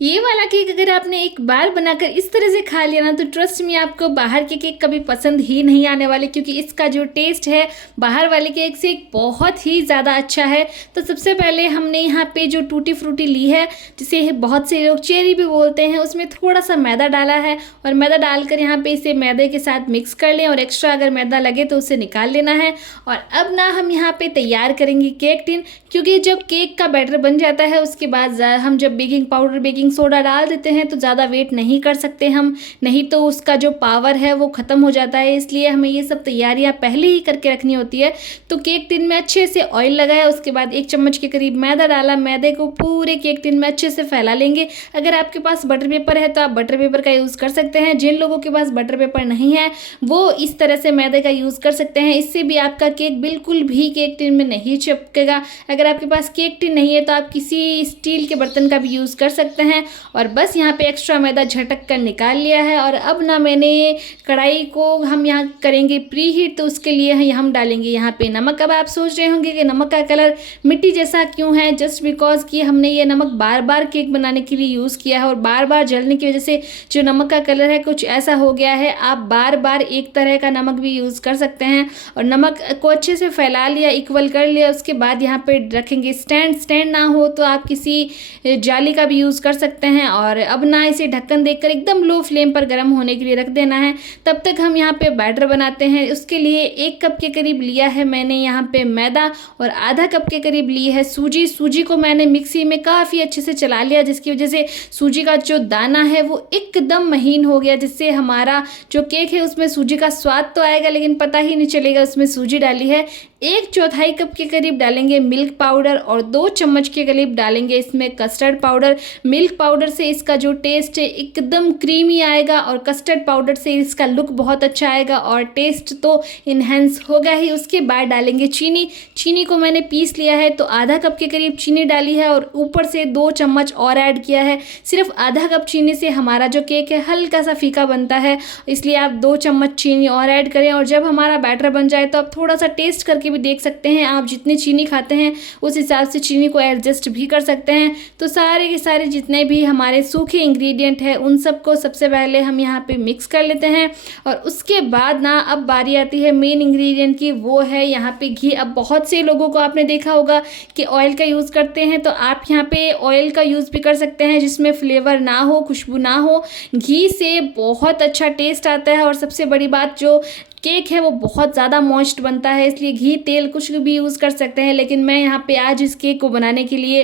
ये वाला केक अगर आपने एक बार बनाकर इस तरह से खा लिया ना तो ट्रस्ट में आपको बाहर के केक कभी पसंद ही नहीं आने वाले, क्योंकि इसका जो टेस्ट है बाहर वाले केक से बहुत ही ज़्यादा अच्छा है। तो सबसे पहले हमने यहाँ पे जो टूटी फ्रूटी ली है, जिसे बहुत से लोग चेरी भी बोलते हैं, उसमें थोड़ा सा मैदा डाला है और मैदा डालकर यहाँ पे इसे मैदे के साथ मिक्स कर लें और एक्स्ट्रा अगर मैदा लगे तो उसे निकाल लेना है। और अब ना हम यहाँ पे तैयार करेंगे केक टिन, क्योंकि जब केक का बैटर बन जाता है उसके बाद हम जब बेकिंग पाउडर बेकिंग सोडा डाल देते हैं तो ज़्यादा वेट नहीं कर सकते हम, नहीं तो उसका जो पावर है वो ख़त्म हो जाता है। इसलिए हमें ये सब तैयारियां पहले ही करके रखनी होती है। तो केक टिन में अच्छे से ऑयल लगाया, उसके बाद 1 चम्मच के करीब मैदा डाला, मैदे को पूरे केक टिन में अच्छे से फैला लेंगे। अगर आपके पास बटर पेपर है तो आप बटर पेपर का यूज़ कर सकते हैं। जिन लोगों के पास बटर पेपर नहीं है वो इस तरह से मैदे का यूज़ कर सकते हैं। इससे भी आपका केक बिल्कुल भी केक टिन में नहीं चिपकेगा। अगर आपके पास केक टिन नहीं है तो आप किसी स्टील के बर्तन का भी यूज़ कर सकते हैं। और बस यहाँ पे एक्स्ट्रा मैदा झटक कर निकाल लिया है। और अब ना मैंने कढ़ाई को हम यहाँ करेंगे प्री हीट, तो उसके लिए हम डालेंगे यहाँ पे नमक। अब आप सोच रहे होंगे कि नमक का कलर मिट्टी जैसा क्यों है, जस्ट बिकॉज कि हमने ये नमक बार बार केक बनाने के लिए यूज़ किया है और बार बार जलने की वजह से जो नमक का कलर है कुछ ऐसा हो गया है। आप बार बार एक तरह का नमक भी यूज़ कर सकते हैं। और नमक को अच्छे से फैला लिया, इक्वल कर लिया। उसके बाद यहाँ पे रखेंगे स्टैंड ना हो तो आप किसी जाली का भी यूज़ कर सकते हैं। और अब ना इसे ढक्कन देकर एकदम लो फ्लेम पर गर्म होने के लिए रख देना है। तब तक हम यहाँ पे बैटर बनाते हैं। उसके लिए 1 कप के करीब लिया है मैंने यहाँ पे मैदा और आधा कप के करीब ली है सूजी। सूजी को मैंने मिक्सी में काफ़ी अच्छे से चला लिया, जिसकी वजह से सूजी का जो दाना है वो एकदम महीन हो गया, जिससे हमारा जो केक है उसमें सूजी का स्वाद तो आएगा लेकिन पता ही नहीं चलेगा उसमें सूजी डाली है। 1/4 कप के करीब डालेंगे मिल्क पाउडर और 2 चम्मच के करीब डालेंगे इसमें कस्टर्ड पाउडर। मिल्क पाउडर से इसका जो टेस्ट है एकदम क्रीमी आएगा और कस्टर्ड पाउडर से इसका लुक बहुत अच्छा आएगा और टेस्ट तो इन्हेंस होगा ही। उसके बाद डालेंगे चीनी। चीनी को मैंने पीस लिया है तो आधा कप के करीब चीनी डाली है और ऊपर से 2 चम्मच और ऐड किया है। सिर्फ आधा कप चीनी से हमारा जो केक है हल्का सा फीका बनता है, इसलिए आप 2 चम्मच चीनी और ऐड करें। और जब हमारा बैटर बन जाए तो आप थोड़ा सा टेस्ट करके भी देख सकते हैं, आप जितनी चीनी खाते हैं उस हिसाब से चीनी को एडजस्ट भी कर सकते हैं। तो सारे के सारे जितने भी हमारे सूखे इंग्रेडिएंट हैं उन सबको सबसे पहले हम यहाँ पे मिक्स कर लेते हैं। और उसके बाद ना अब बारी आती है मेन इंग्रेडिएंट की, वो है यहाँ पे घी। अब बहुत से लोगों को आपने देखा होगा कि ऑयल का यूज़ करते हैं, तो आप यहाँ पे ऑयल का यूज़ भी कर सकते हैं जिसमें फ्लेवर ना हो, खुशबू ना हो। घी से बहुत अच्छा टेस्ट आता है और सबसे बड़ी बात जो केक है वो बहुत ज़्यादा मॉइस्ट बनता है, इसलिए घी तेल कुछ भी यूज़ कर सकते हैं। लेकिन मैं यहाँ पे आज इस केक को बनाने के लिए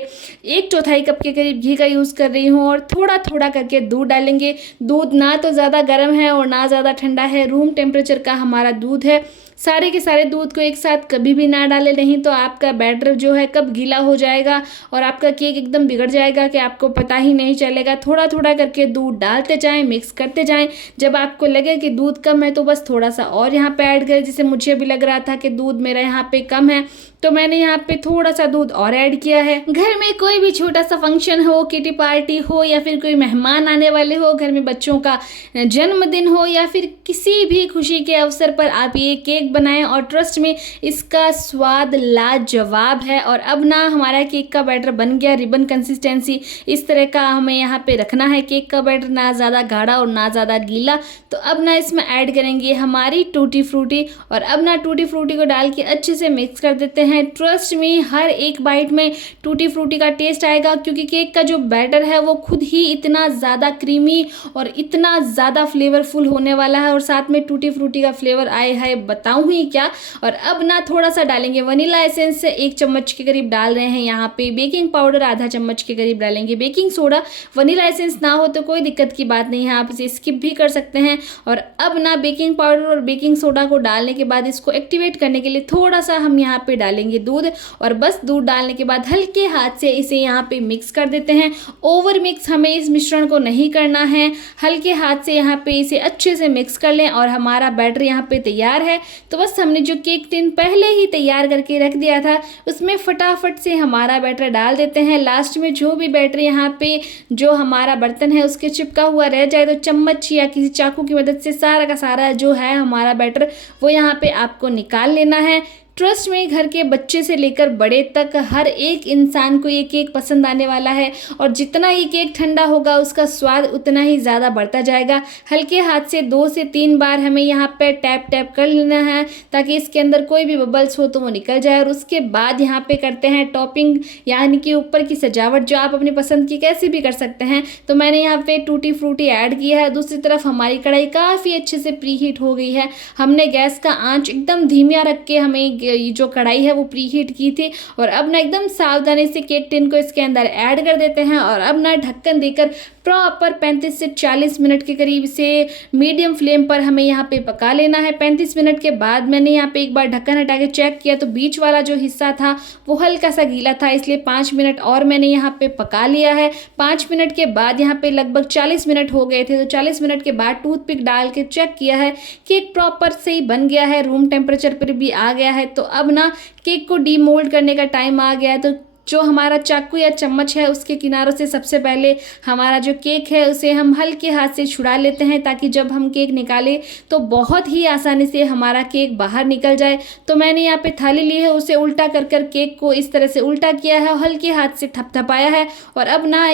1/4 कप के करीब घी का यूज़ कर रही हूँ और थोड़ा थोड़ा करके दूध डालेंगे। दूध ना तो ज़्यादा गर्म है और ना ज़्यादा ठंडा है, रूम टेम्परेचर का हमारा दूध है। सारे के सारे दूध को एक साथ कभी भी ना डालें, नहीं तो आपका बैटर जो है कब गीला हो जाएगा और आपका केक एकदम बिगड़ जाएगा कि आपको पता ही नहीं चलेगा। थोड़ा थोड़ा करके दूध डालते जाएं, मिक्स करते जाएं। जब आपको लगे कि दूध कम है तो बस थोड़ा सा और यहाँ पे ऐड करें। जैसे मुझे भी लग रहा था कि दूध मेरा यहाँ पे कम है तो मैंने यहाँ पे थोड़ा सा दूध और ऐड किया है। घर में कोई भी छोटा सा फंक्शन हो, किटी पार्टी हो या फिर कोई मेहमान आने वाले हो, घर में बच्चों का जन्मदिन हो या फिर किसी भी खुशी के अवसर पर आप ये केक बनाएं और ट्रस्ट में इसका स्वाद लाजवाब है। और अब ना हमारा केक का बैटर बन गया, रिबन कंसिस्टेंसी इस तरह का हमें यहाँ पे रखना है केक का बैटर, ना ज़्यादा गाढ़ा और ना ज़्यादा गीला। तो अब ना इसमें ऐड करेंगे हमारी टूटी फ्रूटी और अब ना टूटी फ्रूटी को डाल के अच्छे से मिक्स कर देते हैं। ट्रस्ट में हर एक बाइट में टूटी फ्रूटी का टेस्ट आएगा, क्योंकि केक का जो बैटर है वो खुद ही इतना ज़्यादा क्रीमी और इतना ज़्यादा फ्लेवरफुल होने वाला है और साथ में टूटी फ्रूटी का फ्लेवर आए है बताऊँ ही क्या। और अब ना थोड़ा सा डालेंगे वनीला एसेंस से 1 चम्मच के करीब डाल रहे हैं यहाँ पे बेकिंग पाउडर, आधा चम्मच के करीब डालेंगे बेकिंग सोडा। वनीला एसेंस ना हो तो कोई दिक्कत की बात नहीं है, आप इसे स्किप भी कर सकते हैं। और अब ना बेकिंग पाउडर और बेकिंग सोडा को डालने के बाद इसको एक्टिवेट करने के लिए थोड़ा सा हम यहाँ पे डालेंगे दूध और बस दूध डालने के बाद हल्के हाथ से इसे यहाँ पे मिक्स कर देते हैं। ओवर मिक्स हमें इस मिश्रण को नहीं करना है, हल्के हाथ से यहाँ पे इसे अच्छे से मिक्स कर लें और हमारा बैटर यहाँ पे तैयार है। तो बस हमने जो केक टिन पहले ही तैयार करके रख दिया था उसमें फटाफट से हमारा बैटर डाल देते हैं। लास्ट में जो भी बैटर यहाँ पे जो हमारा बर्तन है उसके चिपका हुआ रह जाए तो चम्मच या किसी चाकू की मदद से सारा का सारा जो है हमारा बैटर वो यहाँ पे आपको निकाल लेना है। ट्रस्ट में घर के बच्चे से लेकर बड़े तक हर एक इंसान को ये केक पसंद आने वाला है और जितना ये केक ठंडा होगा उसका स्वाद उतना ही ज़्यादा बढ़ता जाएगा। हल्के हाथ से 2 से 3 बार हमें यहाँ पे टैप टैप कर लेना है ताकि इसके अंदर कोई भी बबल्स हो तो वो निकल जाए। और उसके बाद यहाँ पे करते हैं टॉपिंग, यानी कि ऊपर की सजावट जो आप अपनी पसंद की कैसे भी कर सकते हैं। तो मैंने यहाँ पे टूटी फ्रूटी ऐड किया है। दूसरी तरफ हमारी कढ़ाई काफ़ी अच्छे से प्री हीट हो गई है। हमने गैस का आँच एकदम धीमिया रख के हमें ये जो कढ़ाई है वो प्री हीट की थी। और अब ना एकदम सावधानी से केक टिन को इसके अंदर ऐड कर देते हैं और अब ना ढक्कन देकर प्रॉपर 35 से 40 मिनट के करीब इसे मीडियम फ्लेम पर हमें यहाँ पे पका लेना है। 35 मिनट के बाद मैंने यहाँ पे एक बार ढक्कन हटा के चेक किया तो बीच वाला जो हिस्सा था वो हल्का सा गीला था, इसलिए 5 मिनट और मैंने यहाँ पे पका लिया है। 5 मिनट के बाद यहाँ पे लगभग 40 मिनट हो गए थे, तो 40 मिनट के बाद टूथपिक डाल के चेक किया है, केक प्रॉपर सही बन गया है, रूम टेम्परेचर पर भी आ गया है। तो अब ना केक को डीमोल्ड करने का टाइम आ गया है। तो जो हमारा चाकू या चम्मच है उसके किनारों से सबसे पहले हमारा जो केक है उसे हम हल्के हाथ से छुड़ा लेते हैं ताकि जब हम केक निकालें तो बहुत ही आसानी से हमारा केक बाहर निकल जाए। तो मैंने यहाँ पे थाली ली है, उसे उल्टा कर कर केक को इस तरह से उल्टा किया है, हल्के हाथ से थपथपाया है और अब ना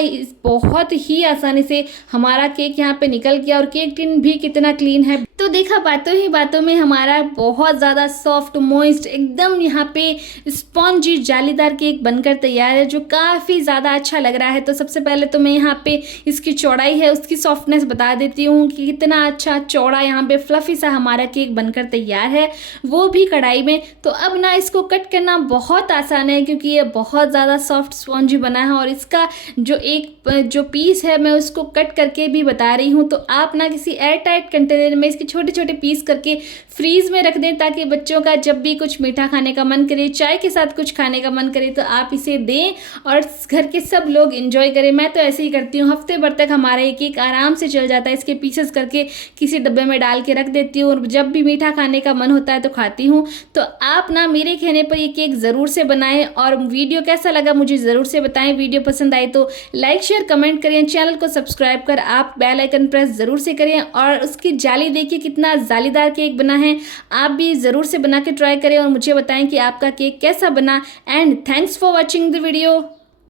बहुत ही आसानी से हमारा केक यहाँ पे निकल गया। और केक टिन भी कितना क्लीन है। तो देखा बातों ही बातों में हमारा बहुत ज़्यादा सॉफ्ट मॉइस्ट एकदम यहाँ पे स्पॉन्जी जालीदार केक बनकर तैयार है, जो काफ़ी ज़्यादा अच्छा लग रहा है। तो सबसे पहले तो मैं यहाँ पे इसकी चौड़ाई है उसकी सॉफ्टनेस बता देती हूँ कि कितना अच्छा चौड़ा यहाँ पे फ्लफी सा हमारा केक बनकर तैयार है, वो भी कढ़ाई में। तो अब ना इसको कट करना बहुत आसान है क्योंकि ये बहुत ज़्यादा सॉफ्ट स्पॉन्जी बना है और इसका जो पीस है मैं उसको कट करके भी बता रही हूँ। तो आप ना किसी एयर टाइट कंटेनर में इसके छोटे छोटे पीस करके फ्रीज में रख दें ताकि बच्चों का जब भी कुछ मीठा खाने का मन करे, चाय के साथ कुछ खाने का मन करे तो आप इसे दें और घर के सब लोग एंजॉय करें। मैं तो ऐसे ही करती हूँ, हफ्ते भर तक हमारा एक केक आराम से चल जाता है। इसके पीसेस करके किसी डब्बे में डाल के रख देती हूँ और जब भी मीठा खाने का मन होता है तो खाती हूँ। तो आप ना मेरे कहने पर ये केक ज़रूर से बनाएं और वीडियो कैसा लगा मुझे ज़रूर से बताएं। वीडियो पसंद आए तो लाइक शेयर कमेंट करें, चैनल को सब्सक्राइब कर आप बेल आइकन प्रेस ज़रूर से करें। और उसकी जाली देखिए कितना जालीदार केक बना है, आप भी ज़रूर से बना के ट्राई करें और मुझे बताएं कि आपका केक कैसा बना। And thanks for watching the video.